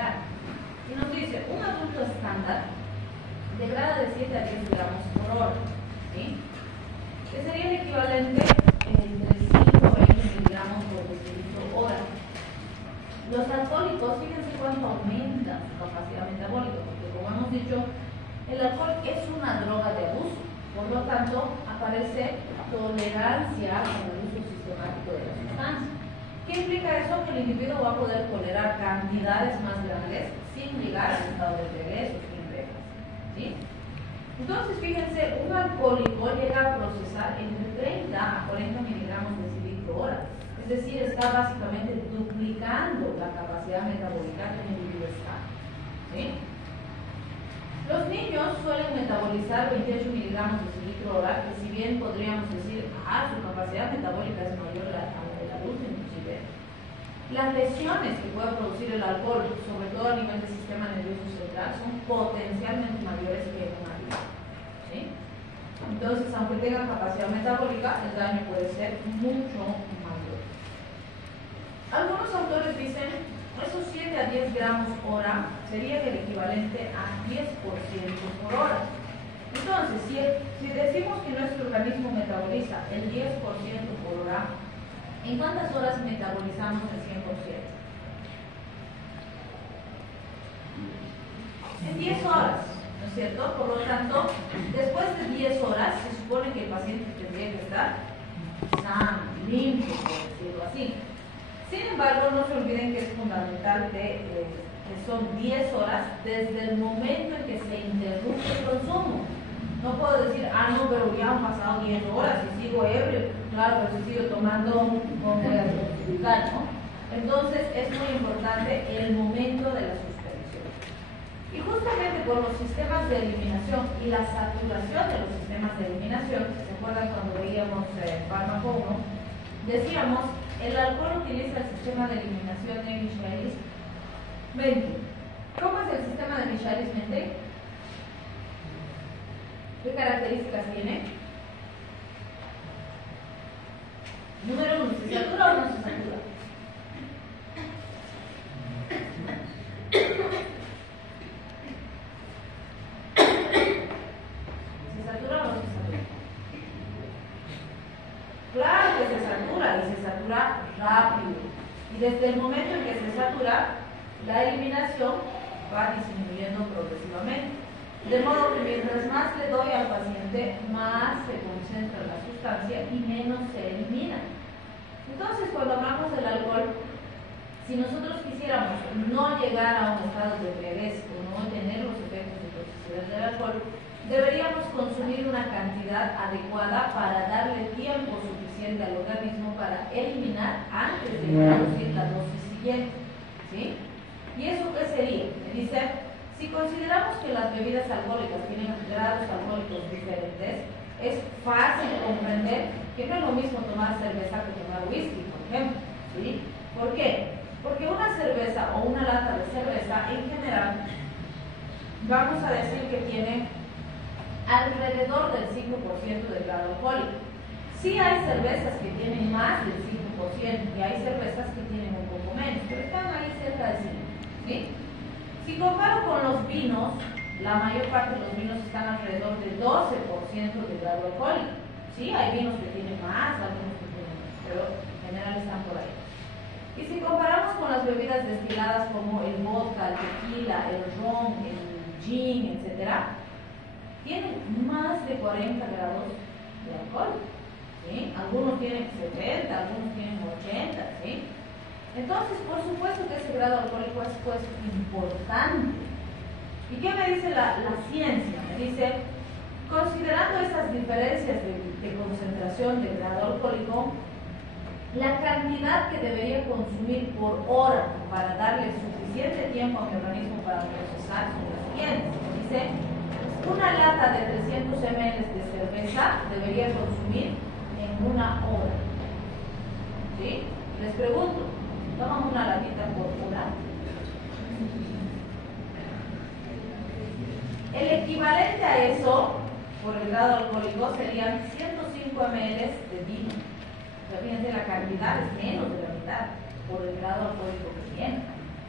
general. Y nos dice, un adulto estándar degrada de 7 a 10 gramos por hora, ¿sí? Que sería el equivalente entre 5 a 20 miligramos por decilitro hora. Los alcohólicos, fíjense cuánto aumenta su capacidad metabólica, porque como hemos dicho, el alcohol es una droga de abuso, por lo tanto, aparece tolerancia al uso sistemático de la sustancia. ¿Qué implica eso? Que el individuo va a poder tolerar cantidades más grandes sin llegar al estado de regreso, sin reglas, ¿sí? Entonces, fíjense, un alcohólico llega a procesar entre 30 a 40 miligramos de decilitro hora. Es decir, está básicamente duplicando la capacidad metabólica que el individuo está, ¿sí? Los niños suelen metabolizar 28 miligramos de decilitro hora, que si bien podríamos decir, su capacidad metabólica es mayor a la del adulto inclusive, las lesiones que puede producir el alcohol, sobre todo a nivel del sistema nervioso central, son potencialmente mayores que en un adulto, ¿sí? Entonces, aunque tengan capacidad metabólica, el daño puede ser mucho mayor. Algunos autores dicen, esos 7 a 10 gramos hora sería el equivalente a 10% por hora. Entonces, si decimos que nuestro organismo metaboliza el 10% por hora, ¿en cuántas horas metabolizamos el 100%? En 10 horas, ¿no es cierto? Por lo tanto, después de 10 horas, se supone que el paciente tendría que estar sano, limpio, por decirlo así. Sin embargo, no se olviden que es fundamental que son 10 horas desde el momento en que se interrumpe el consumo. No puedo decir, no, pero ya han pasado 10 horas y sigo ebrio. Claro, pero si sigo tomando, no voy a justificar, ¿no? Entonces, es muy importante el momento de la suspensión. Y justamente por los sistemas de eliminación y la saturación de los sistemas de eliminación, ¿se acuerdan cuando veíamos fármaco 1? Decíamos, el alcohol utiliza el sistema de eliminación de Michaelis-Menten. ¿Cómo es el sistema de Michaelis-Menten? ¿Qué características tiene? Número 1, ¿se satura o no se satura? ¿Se satura o no se satura? Claro que se satura y se satura rápido. Y desde el momento en que se satura, la eliminación va disminuyendo progresivamente. De modo que mientras más le doy al paciente, más se concentra la sustancia y menos se elimina. Entonces, cuando hablamos del alcohol, si nosotros quisiéramos no llegar a un estado de embriaguez o no tener los efectos de toxicidad del alcohol, deberíamos consumir una cantidad adecuada para darle tiempo suficiente al organismo para eliminar antes de producir la dosis siguiente, ¿sí? ¿Y eso qué sería? Me dice, si consideramos que las bebidas alcohólicas tienen grados alcohólicos diferentes, es fácil comprender que no es lo mismo tomar cerveza que tomar whisky, por ejemplo, ¿sí? ¿Por qué? Porque una cerveza o una lata de cerveza, en general, vamos a decir que tiene alrededor del 5% de grado alcohólico. Sí hay cervezas que tienen más del 5% y hay cervezas que tienen un poco menos, pero están ahí cerca del 5%, ¿sí? Si comparo con los vinos, la mayor parte de los vinos están alrededor del 12% de grado alcohólico. Sí, hay vinos que tienen más, algunos que tienen menos, pero en general están por ahí. Y si comparamos con las bebidas destiladas como el vodka, el tequila, el ron, el gin, etc., tienen más de 40 grados de alcohol, ¿sí? Algunos tienen 70, algunos tienen 80, ¿sí? Entonces, por supuesto que ese grado alcohólico es pues importante. ¿Y qué me dice la ciencia? Me dice, considerando esas diferencias de concentración de grado alcohólico, la cantidad que debería consumir por hora para darle suficiente tiempo a mi organismo para procesar son las siguientes. Dice, una lata de 300 ml de cerveza debería consumir en una hora. ¿Sí? Les pregunto, ¿toman una latita por hora? El equivalente a eso, por el grado alcohólico, serían 105 ml de vino. Pero fíjense, la cantidad es menos de la mitad por el grado alcohólico que tiene.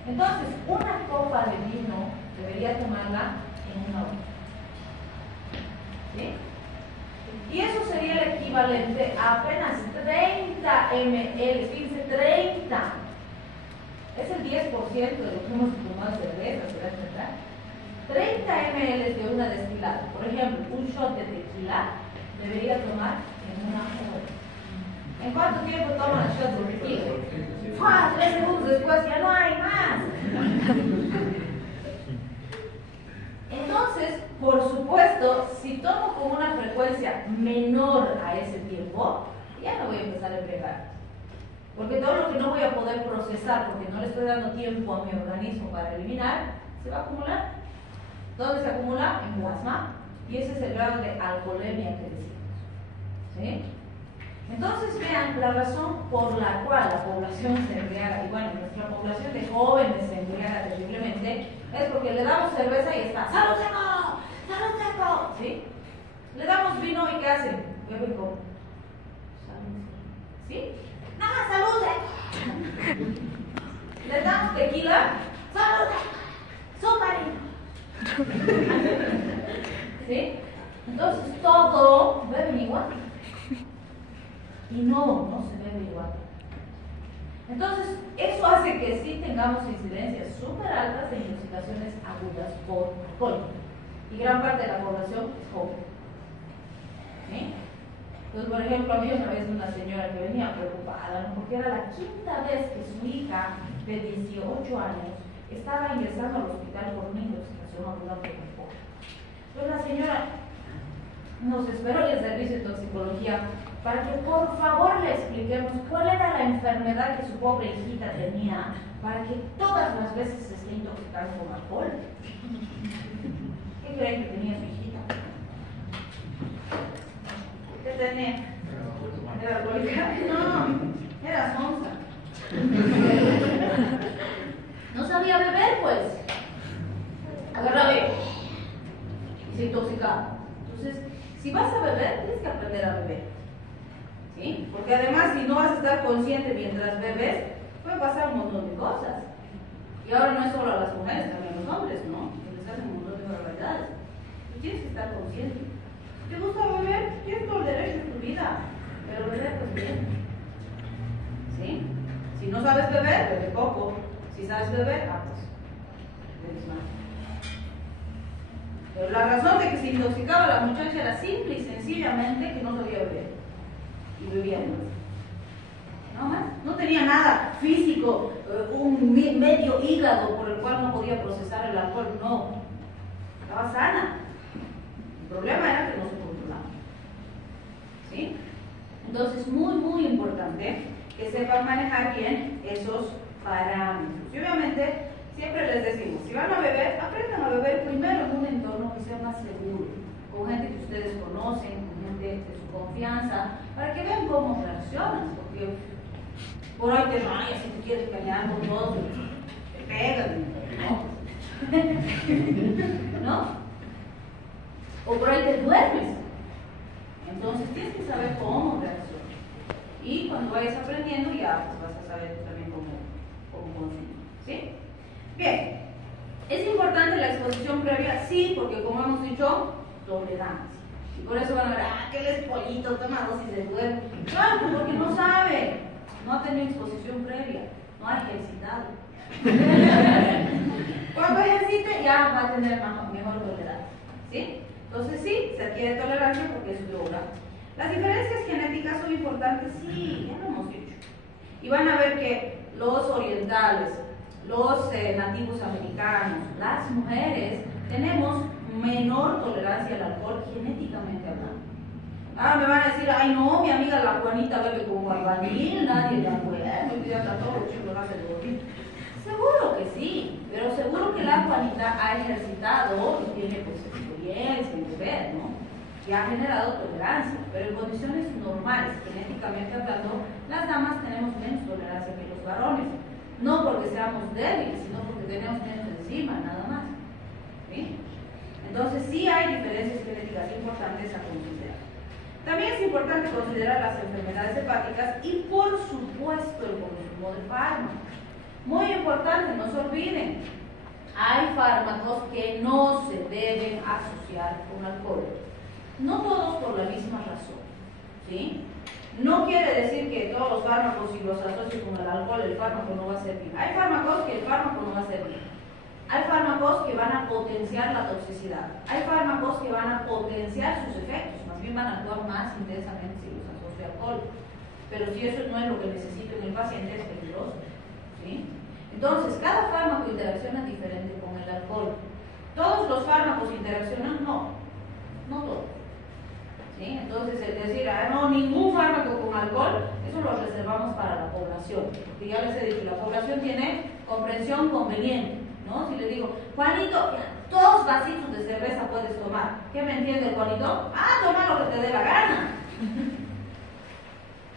Entonces, una copa copa de vino debería tomarla en una hora. ¿Sí? Y eso sería el equivalente a apenas 30 ml, fíjense, 30. Es el 10% de lo que hemos tomado cerveza, ¿verdad? 30 ml de una destilada. Por ejemplo, un shot de tequila debería tomar en una hora. ¿En cuánto tiempo toman el shot de tequila? ¡Fua! 3 segundos después ya no hay más. Entonces, por supuesto, si tomo con una frecuencia menor a ese tiempo, ya no voy a empezar a embriagar. Porque todo lo que no voy a poder procesar, porque no le estoy dando tiempo a mi organismo para eliminar, se va a acumular. ¿Dónde se acumula? En plasma. Y ese es el grado de alcoholemia que decimos. ¿Sí? Entonces, vean, la razón por la cual la población se embriaga, y bueno, nuestra población de jóvenes se embriaga terriblemente, es porque le damos cerveza y está ¡salud seco! ¡Salud seco! ¿Sí? Le damos vino y ¿qué hacen? Beben con salud. ¿Sí? ¡Nada, salud seco! Le damos tequila, ¡salud seco! ¡Submarino! ¿Sí? Entonces todo beben igual. Y no se bebe igual. Entonces, eso hace que sí tengamos incidencias súper altas de intoxicaciones agudas por alcohol. Y gran parte de la población es joven. ¿Sí? Entonces, por ejemplo, a mí una vez una señora que venía preocupada, ¿no? Porque era la quinta vez que su hija de 18 años estaba ingresando al hospital por una intoxicación aguda por alcohol. Entonces, la señora nos esperó en el servicio de toxicología para que por favor le expliquemos cuál era la enfermedad que su pobre hijita tenía, para que todas las veces se esté intoxicando con alcohol. ¿Qué creen que tenía su hijita? ¿Qué tenía? ¿Era alcohólica? No, era sonsa. No sabía beber, pues. Agarraba y se intoxicaba. Entonces, si vas a beber, tienes que aprender a beber. ¿Sí? Porque además, si no vas a estar consciente mientras bebes, puede pasar un montón de cosas. Y ahora no es solo a las mujeres, también a los hombres, ¿no? Que les hacen un montón de barbaridades. Y tienes que estar consciente. Si te gusta beber, tienes todo el derecho de tu vida, pero beber pues bien. ¿Sí? Si no sabes beber, bebe poco. Si sabes beber, pues bebes más. Pero la razón de que se intoxicaba la muchacha era simple y sencillamente que no sabía beber. Y bebía más. No más. No tenía nada físico, un medio hígado por el cual no podía procesar el alcohol. No. Estaba sana. El problema era que no se controlaba. ¿Sí? Entonces, muy importante que sepan manejar bien esos parámetros. Y obviamente, siempre les decimos, si van a beber, aprendan a beber primero en un entorno que sea más seguro, con gente que ustedes conocen, con gente de su confianza, para que vean cómo reaccionan, porque por ahí te vayas si tú quieres pelear con todos, te pegan, ¿no? O por ahí te duermes. Entonces tienes que saber cómo reaccionar. Y cuando vayas aprendiendo ya pues, vas a saber también cómo conseguir. ¿Sí? Bien. ¿Es importante la exposición previa? Sí, porque como hemos dicho, tolerancia. Y por eso van a ver, que él es pollito, toma dosis de duerme. Claro, porque no sabe. No ha tenido exposición previa. No ha ejercitado. Cuando ejercite ya va a tener mejor tolerancia. ¿Sí? Entonces sí, se adquiere tolerancia porque es yoga. Las diferencias genéticas son importantes, sí, ya lo hemos dicho. Y van a ver que los orientales, los nativos americanos, las mujeres, tenemos menor tolerancia al alcohol genéticamente hablando. Ahora me van a decir, ay no, mi amiga la Juanita bebe como albañil, nadie la puede, ya está todo chico, hace dormir. Seguro que sí, pero seguro que la Juanita ha ejercitado y tiene pues experiencia en beber, ¿no? Que ha generado tolerancia, pero en condiciones normales, genéticamente hablando, las damas tenemos menos tolerancia que los varones. No porque seamos débiles, sino porque tenemos menos enzima, nada más. ¿Sí? Entonces sí hay diferencias genéticas importantes a considerar. También es importante considerar las enfermedades hepáticas y por supuesto el consumo de fármacos. Muy importante, no se olviden. hay fármacos que no se deben asociar con alcohol. No todos por la misma razón, ¿sí? No quiere decir que todos los fármacos, si los asocio con el alcohol, el fármaco no va a servir. Hay fármacos que el fármaco no va a servir. Hay fármacos que van a potenciar la toxicidad. Hay fármacos que van a potenciar sus efectos, más bien van a actuar más intensamente si los asocio al alcohol. Pero si eso no es lo que necesito en el paciente, es peligroso, ¿sí? Entonces, cada fármaco interacciona diferente con el alcohol. ¿Todos los fármacos interaccionan? No, no todos. ¿Sí? Entonces, el decir, no, ningún fármaco con alcohol, eso lo reservamos para la población. Porque ya les he dicho, la población tiene comprensión conveniente, ¿no? Si le digo, Juanito, 2 vasitos de cerveza puedes tomar. ¿Qué me entiende Juanito? Toma lo que te dé la gana.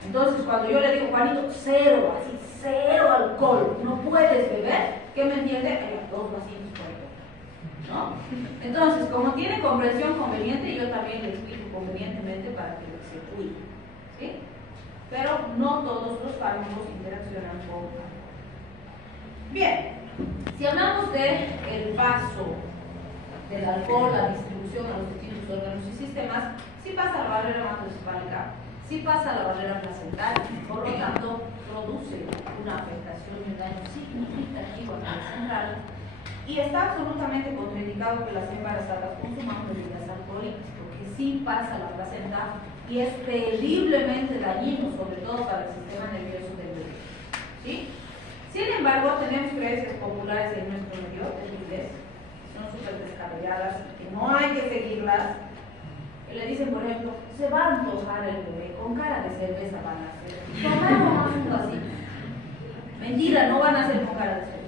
Entonces, cuando yo le digo, Juanito, 0, así, 0 alcohol, no puedes beber, ¿qué me entiende? 2 vasitos por ahí, ¿no? Entonces, como tiene comprensión conveniente, yo también le explico convenientemente para que se cuide, ¿sí? Pero no todos los fármacos interaccionan con alcohol. Bien, si hablamos del paso del alcohol, la distribución a los distintos órganos y sistemas, sí pasa la barrera hematoencefálica, sí pasa la barrera placental, por lo tanto produce una afectación y un daño significativo a nivel central, y está absolutamente contraindicado que las embarazadas consuman bebidas alcohólicas, porque sí pasa la placenta y es terriblemente dañino, sobre todo para el sistema nervioso del bebé, ¿sí? Sin embargo, tenemos creencias populares en nuestro medio, terribles, son súper descabelladas, que no hay que seguirlas. Le dicen, por ejemplo, se va a antojar el bebé, con cara de cerveza van a hacer. Tomamos un vasito. Mentira, no van a hacer con cara de cerveza.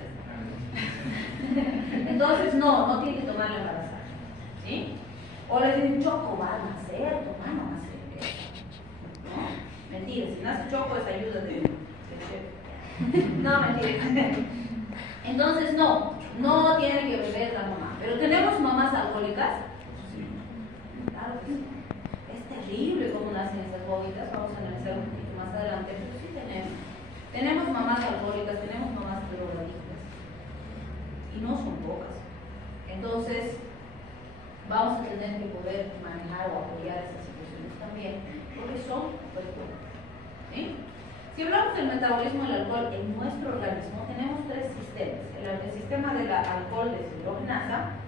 Entonces, no tiene que tomar la embarazada, ¿sí? O le dicen, Choco, van a hacer, tomamos una cerveza. ¿No? Mentira, si nace Choco es ayuda de chef. No, mentira. Entonces, no tiene que beber la mamá. Pero tenemos mamás alcohólicas. Claro que sí. Es terrible cómo nacen esas bobitas, vamos a analizar un poquito más adelante, pero sí tenemos mamás alcohólicas, tenemos mamás drogadictas, y no son pocas. Entonces, vamos a tener que poder manejar o apoyar esas situaciones también, porque son frecuentes, ¿sí? Si hablamos del metabolismo del alcohol en nuestro organismo, tenemos 3 sistemas: el sistema del alcohol deshidrogenasa,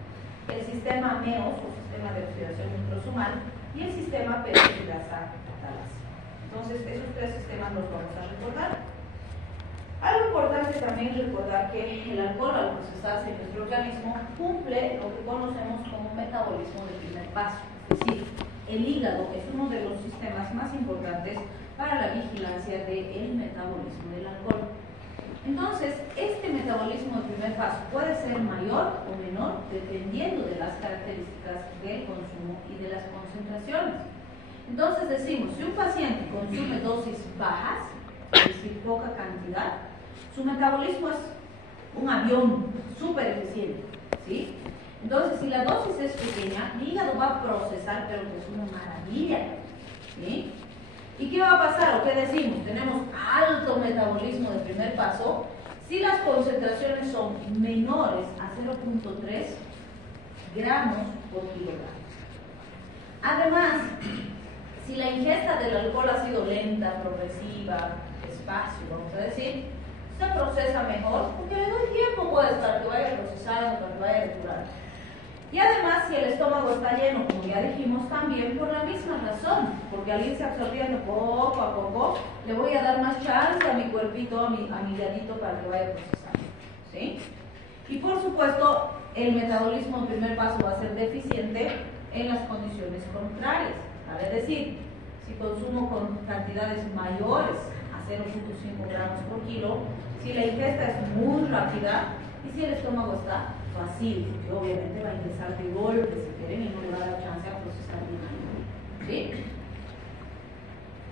el sistema MEOS, o sistema de oxidación microsomal, y el sistema peroxidasa catalasa. Entonces, esos 3 sistemas los vamos a recordar. Algo importante también es recordar que el alcohol, al procesarse en nuestro organismo, cumple lo que conocemos como metabolismo de primer paso. Es decir, el hígado es uno de los sistemas más importantes para la vigilancia del metabolismo del alcohol. Entonces, este metabolismo de primer paso puede ser mayor o menor dependiendo de las características del consumo y de las concentraciones. Entonces decimos, si un paciente consume dosis bajas, es decir, poca cantidad, su metabolismo es un avión súper eficiente, ¿sí? Entonces, si la dosis es pequeña, el hígado va a procesar, pero que es una maravilla, ¿sí? ¿Y qué va a pasar? ¿O qué decimos? Tenemos alto metabolismo de primer paso si las concentraciones son menores a 0.3 gramos por kilogramo. Además, si la ingesta del alcohol ha sido lenta, progresiva, despacio, vamos a decir, se procesa mejor porque le doy tiempo pues, para que vaya procesando, para que vaya depurando. Y además, si el estómago está lleno, como ya dijimos, también por la misma razón, porque al irse absorbiendo poco a poco, le voy a dar más chance a mi cuerpito, a mi gadito para que vaya procesando, ¿sí? Y por supuesto, el metabolismo en primer paso va a ser deficiente en las condiciones contrarias, es decir, si consumo con cantidades mayores a 0.5 gramos por kilo, si la ingesta es muy rápida y si el estómago está vacío, que obviamente va a ingresar de golpe si quieren y no le va a dar chance a procesar bien, ¿sí?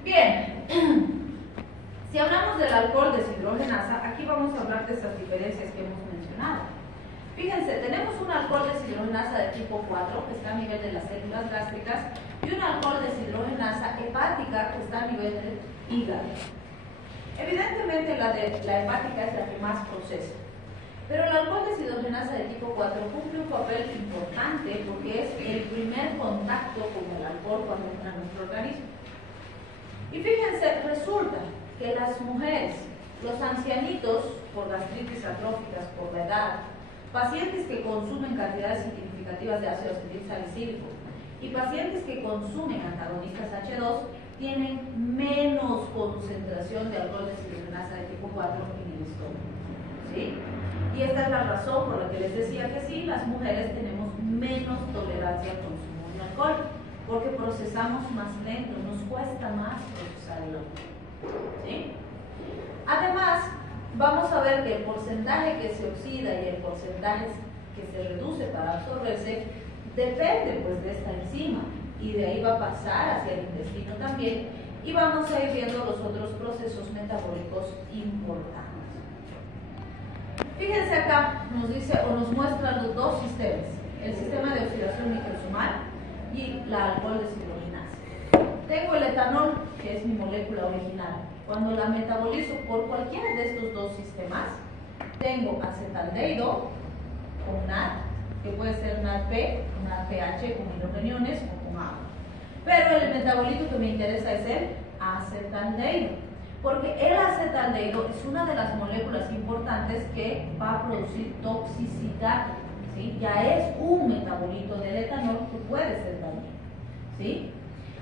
Bien, si hablamos del alcohol deshidrogenasa, aquí vamos a hablar de esas diferencias que hemos mencionado. Fíjense, tenemos un alcohol deshidrogenasa de tipo 4 que está a nivel de las células gástricas y un alcohol deshidrogenasa hepática que está a nivel del hígado. Evidentemente la hepática es la que más procesa, pero el alcohol deshidrogenasa deshidrogenasa de tipo 4 cumple un papel importante porque es el primer contacto con el alcohol cuando entra en nuestro organismo. Y fíjense, resulta que las mujeres, los ancianitos por gastritis atróficas, por la edad, pacientes que consumen cantidades significativas de ácido acetil salicílico y pacientes que consumen antagonistas H2 tienen menos concentración de alcohol deshidrogenasa de tipo 4 en el estómago. ¿Sí? Y esta es la razón por la que les decía que sí, las mujeres tenemos menos tolerancia al consumo de alcohol, porque procesamos más lento, nos cuesta más procesar el alcohol. ¿Sí? Además, vamos a ver que el porcentaje que se oxida y el porcentaje que se reduce para absorberse depende pues de esta enzima y de ahí va a pasar hacia el intestino también y vamos a ir viendo los otros procesos metabólicos importantes. Fíjense acá, nos dice o nos muestra los dos sistemas, el sistema de oxidación microsomal y la alcohol deshidrogenasa. Tengo el etanol, que es mi molécula original. Cuando la metabolizo por cualquiera de estos dos sistemas, tengo acetaldehído con NAD, que puede ser NADP, NADPH con hidrogeniones o con agua. Pero el metabolito que me interesa es el acetaldehído, porque el acetaldehído es una de las moléculas importantes que va a producir toxicidad. ¿Sí? Ya es un metabolito del etanol que puede ser dañino. ¿Sí?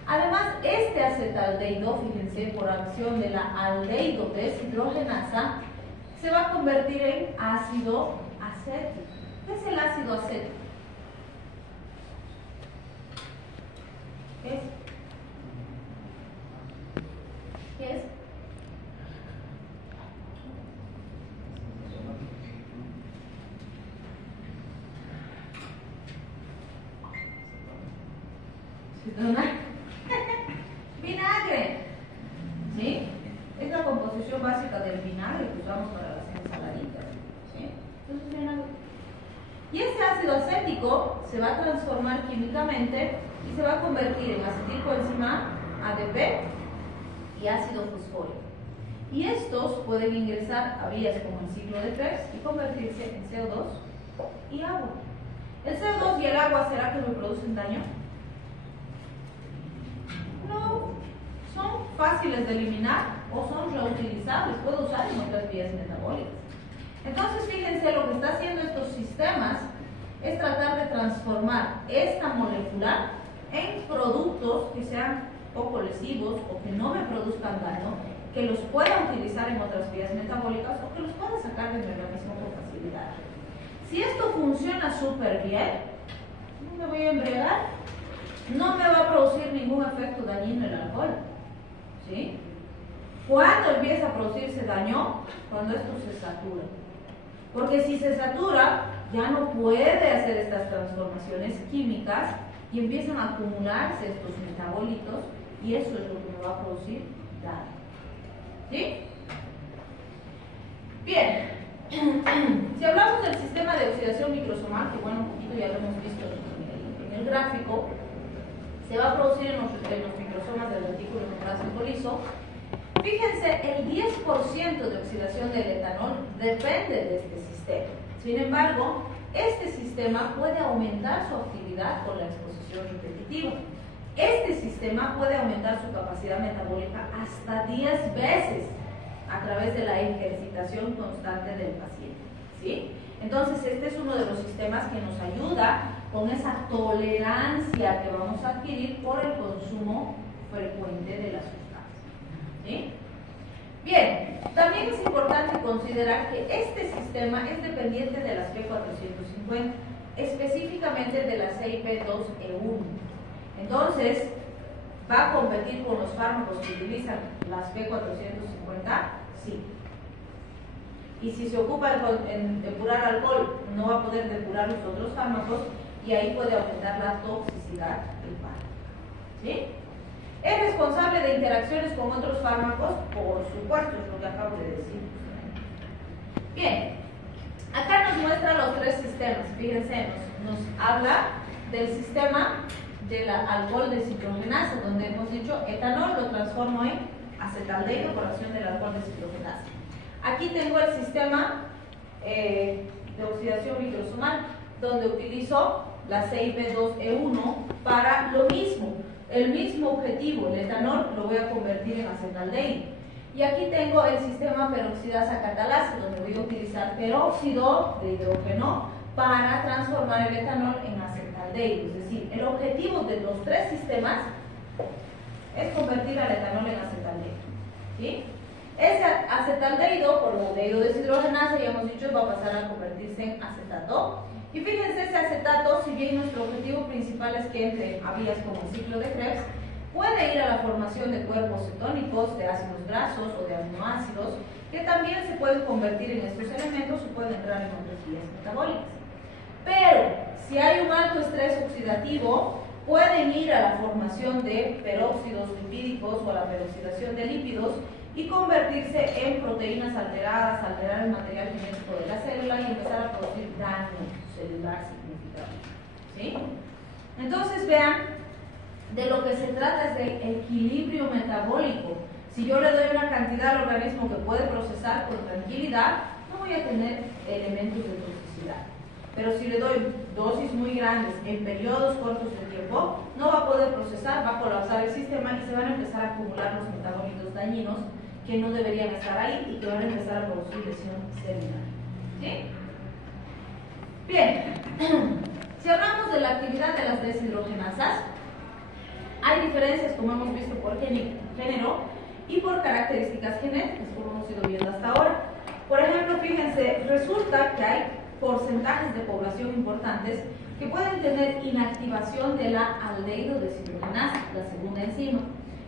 Además, este acetaldehído, fíjense, por acción de la aldehído deshidrogenasa, se va a convertir en ácido acético. ¿Qué es el ácido acético? ¿Qué es? ¿Qué es? Vinagre. ¿Sí? Es la composición básica del vinagre que usamos para las ensaladitas. ¿Sí? Entonces, vinagre. Y este ácido acético se va a transformar químicamente y se va a convertir en acetilcoenzima, ADP y ácido fosfórico. Y estos pueden ingresar a vías como el ciclo de Krebs y convertirse en CO2 y agua. ¿El CO2 y el agua será que me producen daño? No, son fáciles de eliminar o son reutilizables, puedo usar en otras vías metabólicas. Entonces, fíjense, lo que está haciendo estos sistemas es tratar de transformar esta molecular en productos que sean poco lesivos o que no me produzcan daño, que los pueda utilizar en otras vías metabólicas o que los pueda sacar de mi organismo con facilidad. Si esto funciona súper bien, no me voy a embriagar, no me va a producir ningún efecto dañino el alcohol. ¿Sí? ¿Cuándo empieza a producirse daño? Cuando esto se satura. Porque si se satura, ya no puede hacer estas transformaciones químicas y empiezan a acumularse estos metabolitos y eso es lo que me va a producir daño. ¿Sí? Bien. Si hablamos del sistema de oxidación microsomal, que bueno, un poquito ya lo hemos visto en el gráfico, se va a producir en los microsomas del retículo endoplasmático liso. Fíjense, el 10% de oxidación del etanol depende de este sistema. Sin embargo, este sistema puede aumentar su actividad con la exposición repetitiva. Este sistema puede aumentar su capacidad metabólica hasta 10 veces a través de la ejercitación constante del paciente. ¿Sí? Entonces, este es uno de los sistemas que nos ayuda con esa tolerancia que vamos a adquirir por el consumo frecuente de la sustancia. ¿Sí? Bien, también es importante considerar que este sistema es dependiente de las P450, específicamente de la CYP2E1. Entonces, ¿va a competir con los fármacos que utilizan las P450? Sí. Y si se ocupa en depurar alcohol, no va a poder depurar los otros fármacos y ahí puede aumentar la toxicidad del fármaco. ¿Sí? ¿Es responsable de interacciones con otros fármacos? Por supuesto, es lo que acabo de decir. Bien, acá nos muestra los tres sistemas. Fíjense, nos habla del sistema de la alcohol deshidrogenasa, donde hemos dicho etanol lo transformo en acetaldehído por acción del alcohol deshidrogenasa. Aquí tengo el sistema de oxidación microsomal, donde utilizo la CIP2E1 para lo mismo, el mismo objetivo. El etanol lo voy a convertir en acetaldehído. Y aquí tengo el sistema peroxidasa catalasa, donde voy a utilizar peróxido de hidrógeno para transformar el etanol en acetaldehído. Es decir, el objetivo de los tres sistemas es convertir al etanol en acetaldehído. ¿Sí? Ese acetaldehído, por la aldehído deshidrogenasa, ya hemos dicho, va a pasar a convertirse en acetato. Y fíjense, ese acetato, si bien nuestro objetivo principal es que entre a vías como el ciclo de Krebs, puede ir a la formación de cuerpos cetónicos, de ácidos grasos o de aminoácidos, que también se pueden convertir en estos elementos o pueden entrar en otras vías metabólicas. Pero, si hay un alto estrés oxidativo, pueden ir a la formación de peróxidos lipídicos o a la peroxidación de lípidos y convertirse en proteínas alteradas, alterar el material genético de la célula y empezar a producir daño celular significativo. ¿Sí? Entonces, vean, de lo que se trata es de equilibrio metabólico. Si yo le doy una cantidad al organismo que puede procesar con tranquilidad, no voy a tener elementos de toxicidad. Pero si le doy dosis muy grandes en periodos cortos de tiempo, no va a poder procesar, va a colapsar el sistema y se van a empezar a acumular los metabolitos dañinos que no deberían estar ahí y que van a empezar a producir lesión celular. ¿Sí? Bien, si hablamos de la actividad de las deshidrogenasas, hay diferencias, como hemos visto, por género y por características genéticas, como hemos ido viendo hasta ahora. Por ejemplo, fíjense, resulta que hay porcentajes de población importantes que pueden tener inactivación de la aldehído deshidrogenasa, la segunda enzima,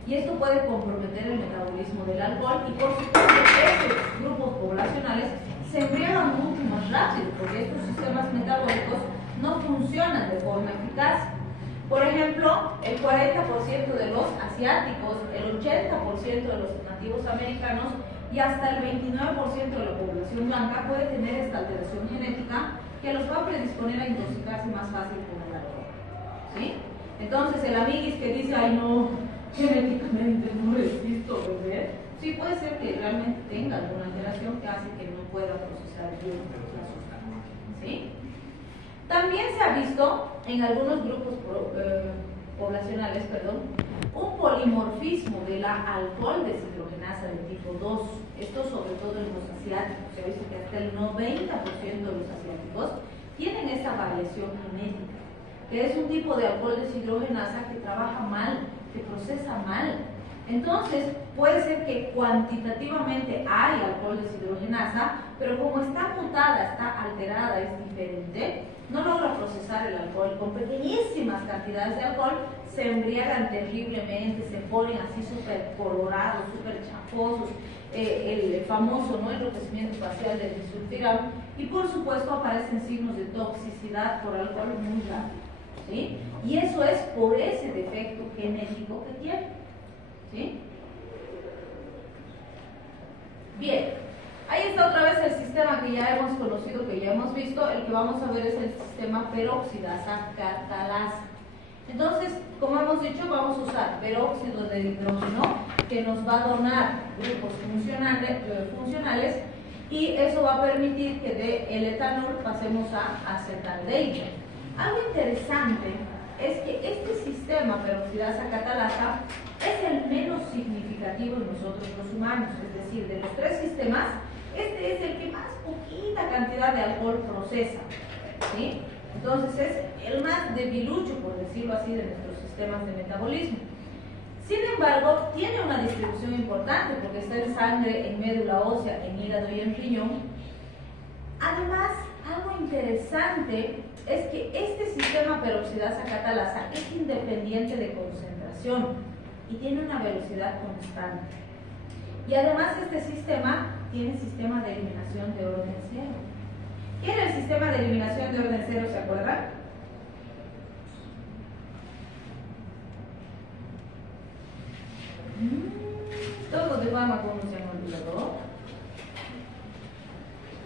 y esto puede comprometer el metabolismo del alcohol y por supuesto estos grupos poblacionales se embriagan mucho más rápido porque estos sistemas metabólicos no funcionan de forma eficaz. Por ejemplo, el 40% de los asiáticos, el 80% de los nativos americanos y hasta el 29% de la población blanca puede tener esta alteración genética que los va a predisponer a intoxicarse más fácil con el alcohol. ¿Sí? Entonces, el amiguis que dice, ay no, genéticamente no resisto beber, sí puede ser que realmente tenga alguna alteración que hace que no pueda procesar bien la sustancia. ¿Sí? También se ha visto en algunos grupos poblacionales, un polimorfismo de la alcohol deshidrogenasa de tipo 2. Esto sobre todo en los asiáticos. Se ha visto que hasta el 90% de los asiáticos tienen esta variación genética, que es un tipo de alcohol deshidrogenasa que trabaja mal, que procesa mal. Entonces, puede ser que cuantitativamente hay alcohol deshidrogenasa, pero como está mutada, está alterada, es diferente, no logra procesar el alcohol. Con pequeñísimas cantidades de alcohol se embriagan terriblemente, se ponen así súper colorados, súper chafosos, el famoso enrojecimiento facial del disulfiram, y por supuesto aparecen signos de toxicidad por alcohol muy rápido. ¿Sí? Y eso es por ese defecto genético que tiene. ¿Sí? Bien, ahí está otra vez el sistema que ya hemos conocido, que ya hemos visto. El que vamos a ver es el sistema peroxidasa catalasa. Entonces, como hemos dicho, vamos a usar peróxido de hidrógeno que nos va a donar grupos funcionales y eso va a permitir que del etanol pasemos a acetaldehído. Algo interesante es que este sistema peroxidasa catalasa es el menos significativo en nosotros los humanos, es decir, de los tres sistemas, este es el que más poquita cantidad de alcohol procesa. ¿Sí? Entonces es el más debilucho, por decirlo así, de nuestros sistemas de metabolismo. Sin embargo, tiene una distribución importante porque está en sangre, en médula ósea, en hígado y en riñón. Además, algo interesante es que este sistema peroxidasa catalasa es independiente de concentración y tiene una velocidad constante. Y además este sistema tiene sistema de eliminación de orden cero. ¿Qué era el sistema de eliminación de orden cero? ¿Se acuerdan? Todos de fármaco no se han olvidado.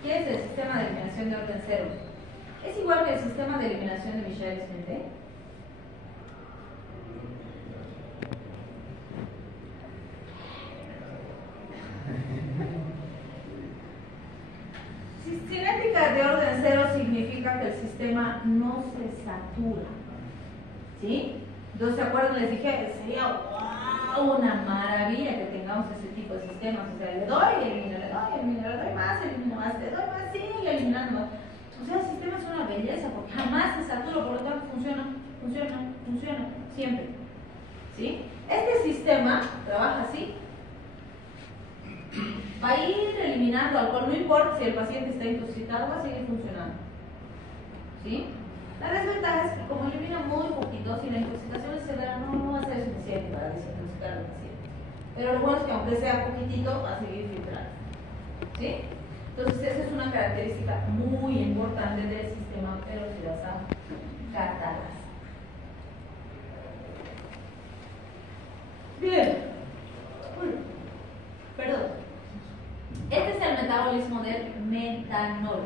¿Qué es el sistema de eliminación de orden cero? ¿Es igual que el sistema de eliminación de Michaelis-Menten? Cinética de orden cero significa el sistema no se satura. ¿Sí? Entonces, ¿se acuerdan? Les dije, sería una maravilla que tengamos ese tipo de sistemas. O sea, le doy, elimino, le doy, elimino, le doy más, elimino más, le doy más, sigue eliminando más. O sea, el sistema es una belleza porque jamás se satura, por lo tanto funciona, siempre. ¿Sí? Este sistema trabaja así. Va a ir eliminando alcohol, no importa si el paciente está intoxicado, va a seguir funcionando. ¿Sí? La desventaja es que como elimina muy poquito, si la intoxicación es severa, no va a ser suficiente para desintoxicar al paciente. Pero lo bueno es que aunque sea poquitito, va a seguir filtrando. ¿Sí? Entonces esa es una característica muy importante del sistema peroxidasa catalasa. Bien. Perdón. Este es el metabolismo del metanol.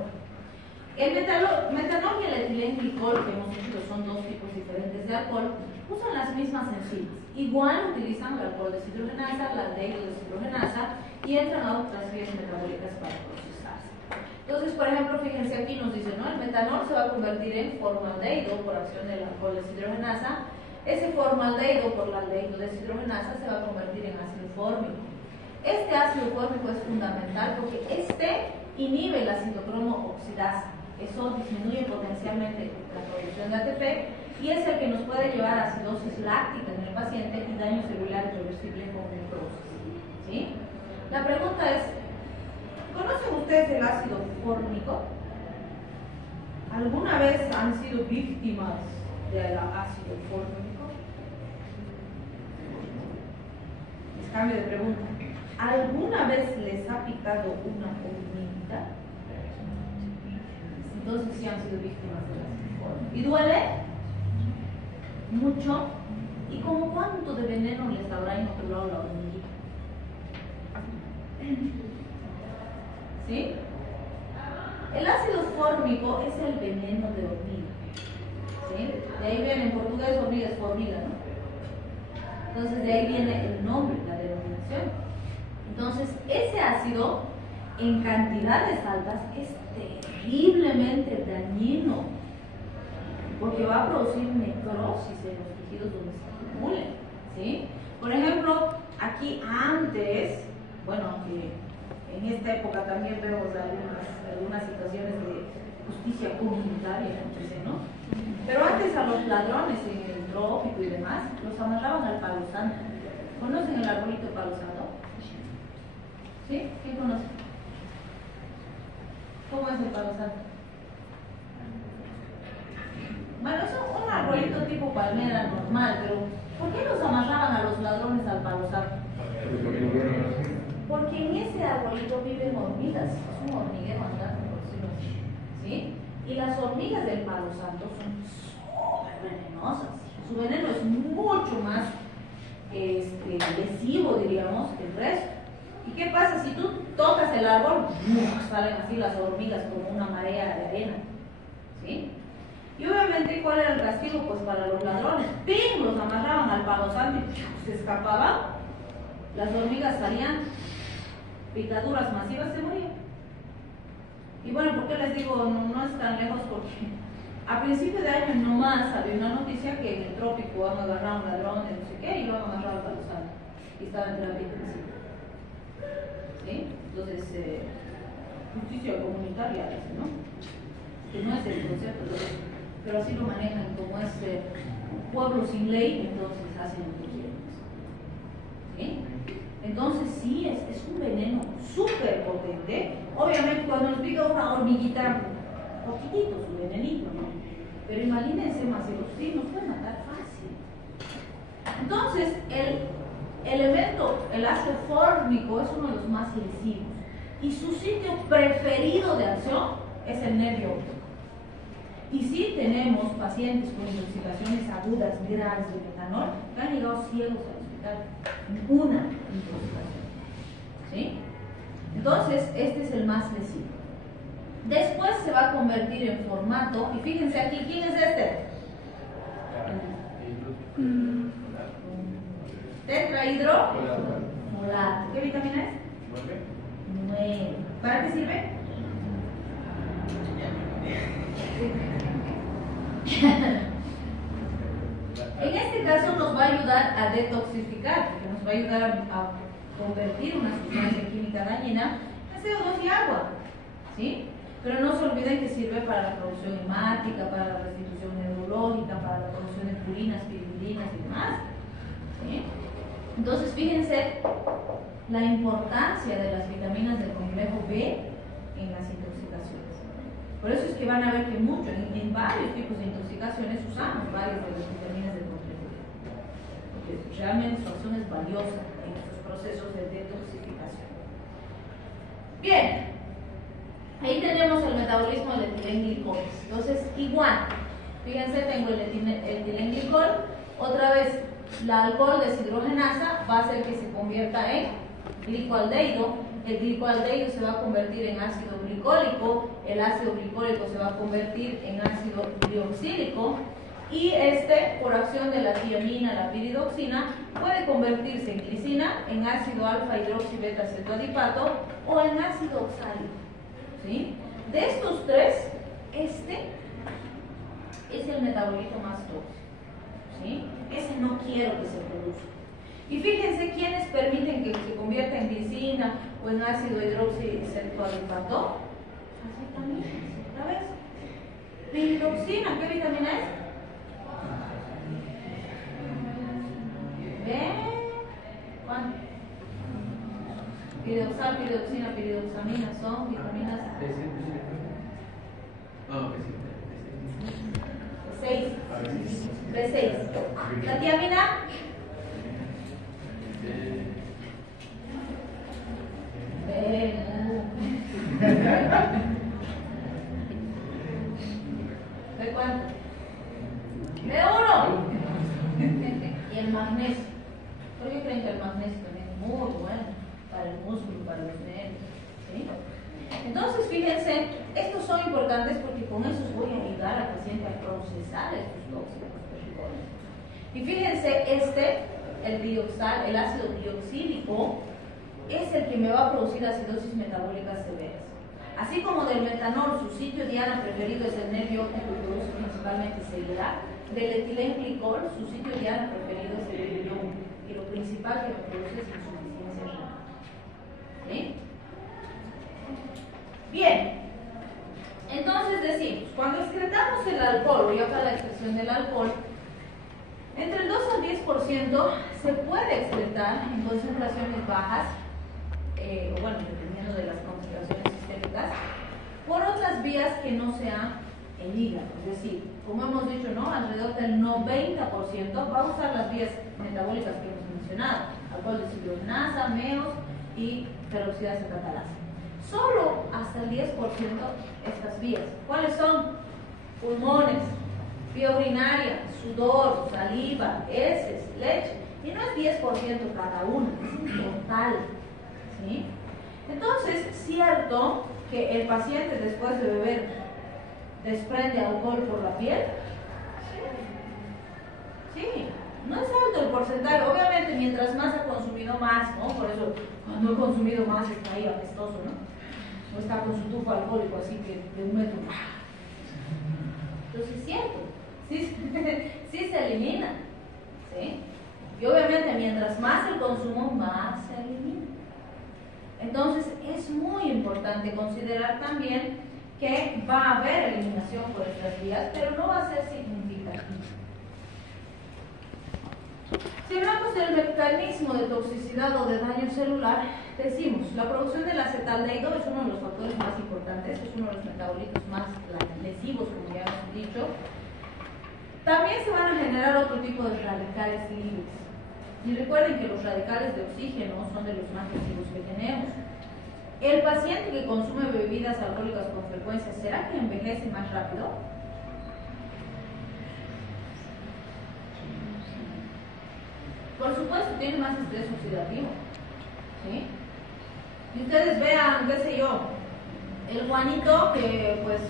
El metanol y el etilenglicol que hemos dicho son dos tipos diferentes de alcohol, usan las mismas enzimas. Igual utilizan la alcohol deshidrogenasa, la aldehído deshidrogenasa y entran a otras vías metabólicas para procesarse. Entonces, por ejemplo, fíjense aquí nos dice, ¿no? El metanol se va a convertir en formaldehído por acción del alcohol deshidrogenasa. Ese formaldehído por la aldehído deshidrogenasa se va a convertir en ácido fórmico. Este ácido fórmico es fundamental porque este inhibe la citocromo oxidasa. Eso disminuye potencialmente la producción de ATP y es el que nos puede llevar a acidosis láctica en el paciente y daño celular irreversible con necrosis. ¿Sí? La pregunta es, ¿conocen ustedes el ácido fórmico? ¿Alguna vez han sido víctimas del ácido fórmico? Les cambio de pregunta. ¿Alguna vez les ha picado una hormiguita? Entonces sí han sido víctimas de ácido fórmico. ¿Y duele? Mucho. ¿Y como cuánto de veneno les habrá inoculado la hormiguita? ¿Sí? El ácido fórmico es el veneno de hormiga. ¿Sí? De ahí viene en portugués hormiga es formiga, ¿no? Entonces de ahí viene el nombre, la denominación. Entonces ese ácido en cantidades altas es terriblemente dañino porque va a producir necrosis en los tejidos donde se acumulen, ¿sí? Por ejemplo, aquí antes, bueno, aunque en esta época también vemos algunas situaciones de justicia comunitaria, ¿no? Pero antes a los ladrones en el trópico y demás los amarraban al palo santo. ¿Conocen el arbolito palo santo? ¿Sí? ¿Quién conoce? ¿Cómo es el palo santo? Bueno, es un arbolito tipo palmera normal, pero ¿por qué los amarraban a los ladrones al palo santo? Porque en ese arbolito viven hormigas, es un hormiguero andante, por decirlo así, ¿sí? Y las hormigas del palo santo son súper venenosas. Su veneno es mucho más lesivo, diríamos, que el resto. ¿Y qué pasa? Si tú tocas el árbol, salen así las hormigas como una marea de arena, ¿sí? Y obviamente, ¿cuál era el castigo? Pues para los ladrones, ¡ping! Los amarraban al palo santo y se escapaban. Las hormigas salían, picaduras masivas, se morían. Y bueno, ¿por qué les digo no es tan lejos? Porque a principio de año nomás había una noticia que en el trópico han agarrado a un ladrón de no sé qué y lo han amarrado al palo santo. Y estaba en terapia intensiva. ¿Sí? Entonces, justicia comunitaria, ¿no? Que no es el concepto, pero así lo manejan, como es un pueblo sin ley, entonces hacen lo que quieren. ¿Sí? Entonces sí, es un veneno súper potente. Obviamente cuando nos pica una hormiguita, poquitito su venenito, ¿no? Pero imagínense masivos, sí, nos puede matar fácil. Entonces, el elemento, el ácido fórmico, es uno de los más lesivos. Y su sitio preferido de acción es el nervio óptico. Y sí tenemos pacientes con intoxicaciones agudas graves de metanol que han llegado ciegos al hospital. Una intoxicación. ¿Sí? Entonces, este es el más lesivo. Después se va a convertir en formato, y fíjense aquí, ¿quién es este? Tetrahidrofolato. ¿Qué vitamina es? 9. ¿Para qué sirve? detoxificar, porque nos va a ayudar a convertir una sustancia química dañina en CO2 y agua, ¿sí? Pero no se olviden que sirve para la producción hemática, para la restitución neurológica, para la producción de purinas, pirimidinas y demás, ¿sí? Entonces, fíjense la importancia de las vitaminas del complejo B en las intoxicaciones. Por eso es que van a ver que mucho, en varios tipos de intoxicaciones usamos varias de las vitaminas del complejo B, porque realmente su acción es valiosa en estos procesos de detoxificación. Bien, ahí tenemos el metabolismo del etilenglicol. Entonces, igual, fíjense, tengo el etilenglicol, otra vez la alcohol deshidrogenasa va a hacer que se convierta en glicoaldehído. El glicoaldehído se va a convertir en ácido glicólico, el ácido glicólico se va a convertir en ácido glioxílico y por acción de la tiamina, la piridoxina, puede convertirse en glicina, en ácido alfa hidroxibeta cetoadipato o en ácido oxálico, ¿sí? De estos tres, este es el metabolito más tóxico, ¿sí? Ese no quiero que se produzca. Y fíjense quiénes permiten que se convierta en glicina o en ácido hidroxicetoadipato. Así también, otra vez. Piridoxina, ¿qué vitamina es? ¿Ven? ¿Cuánto? Piridoxal, piridoxina, piridoxamina son vitaminas B6. La tiamina. ¿De cuánto? De 1. Y el magnesio. ¿Por qué creen que el magnesio también es muy bueno para el músculo, para los nervios? ¿Sí? Entonces, fíjense, estos son importantes porque con esos voy a ayudar al paciente a procesar estos tóxicos. Y fíjense, el glioxal, el ácido glioxílico, es el que me va a producir acidosis metabólicas severas. Así como del metanol, su sitio diana preferido es el nervio óptico y produce principalmente celular, del etilenglicol, su sitio diana preferido es el riñón, y lo principal que me produce es insuficiencia renal. ¿Sí? Bien, entonces decimos, cuando excretamos el alcohol, voy a hablar de la excreción del alcohol, entre el 2 al 10% se puede excretar en concentraciones bajas, o bueno, dependiendo de las concentraciones sistémicas, por otras vías que no sean el hígado. Es decir, como hemos dicho, ¿no? Alrededor del 90% va a usar las vías metabólicas que hemos mencionado, alcohol deshidrogenasa, meos y peroxidasa catalasa. Solo hasta el 10% estas vías. ¿Cuáles son? Pulmones, vía urinaria, sudor, saliva, heces, leche. Y no es 10% cada una, es en total. ¿Sí? Entonces, cierto que el paciente después de beber desprende alcohol por la piel. Sí, no es alto el porcentaje. Obviamente, mientras más ha consumido más, ¿no? Por eso, cuando he consumido más está ahí apestoso, ¿no? O está con su tufo alcohólico así que de 1 metro. Entonces, es cierto. Sí se elimina. ¿Sí? Y obviamente, mientras más el consumo, más se elimina. Entonces, es muy importante considerar también que va a haber eliminación por estas vías, pero no va a ser significativa. Si hablamos del mecanismo de toxicidad o de daño celular, decimos, la producción del acetaldehído es uno de los factores más importantes, es uno de los metabolitos más lesivos, como ya hemos dicho. También se van a generar otro tipo de radicales libres. Y recuerden que los radicales de oxígeno son de los más lesivos que tenemos. ¿El paciente que consume bebidas alcohólicas con frecuencia, será que envejece más rápido? Por supuesto, tiene más estrés oxidativo. ¿Sí? Y ustedes vean, qué sé yo, el Juanito que pues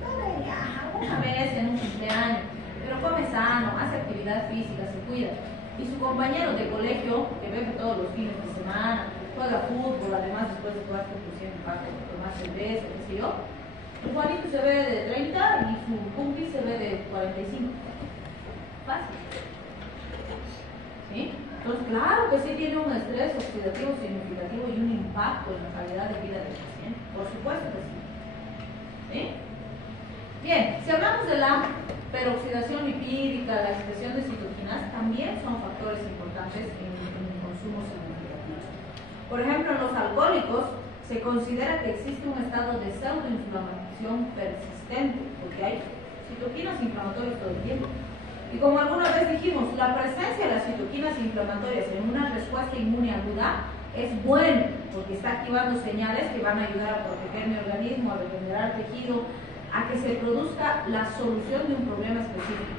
bebe una vez en un cumpleaños, pero come sano, hace actividad física, se cuida. Y su compañero de colegio, que bebe todos los fines de semana, juega fútbol, además después de jugar fútbol siempre va a tomar cerveza, qué sé yo. El Juanito se ve de 30 y su cumpi se ve de 45. Fácil. ¿Sí? claro que sí tiene un estrés oxidativo significativo y un impacto en la calidad de vida del paciente. Por supuesto que sí. ¿Sí? Bien, si hablamos de la peroxidación lipídica, la expresión de citoquinas, también son factores importantes en el consumo significativo. Por ejemplo, en los alcohólicos se considera que existe un estado de pseudoinflamación persistente, porque hay citoquinas inflamatorias todo el tiempo. Y como alguna vez dijimos, la presencia de las citoquinas inflamatorias en una respuesta inmune aguda es bueno, porque está activando señales que van a ayudar a proteger mi organismo, a regenerar tejido, a que se produzca la solución de un problema específico.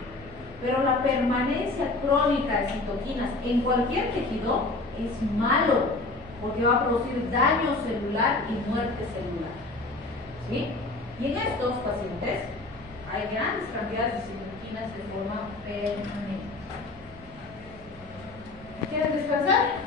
Pero la permanencia crónica de citoquinas en cualquier tejido es malo, porque va a producir daño celular y muerte celular. ¿Sí? Y en estos pacientes hay grandes cantidades de citoquinas de forma permanente. ¿Quieren descansar?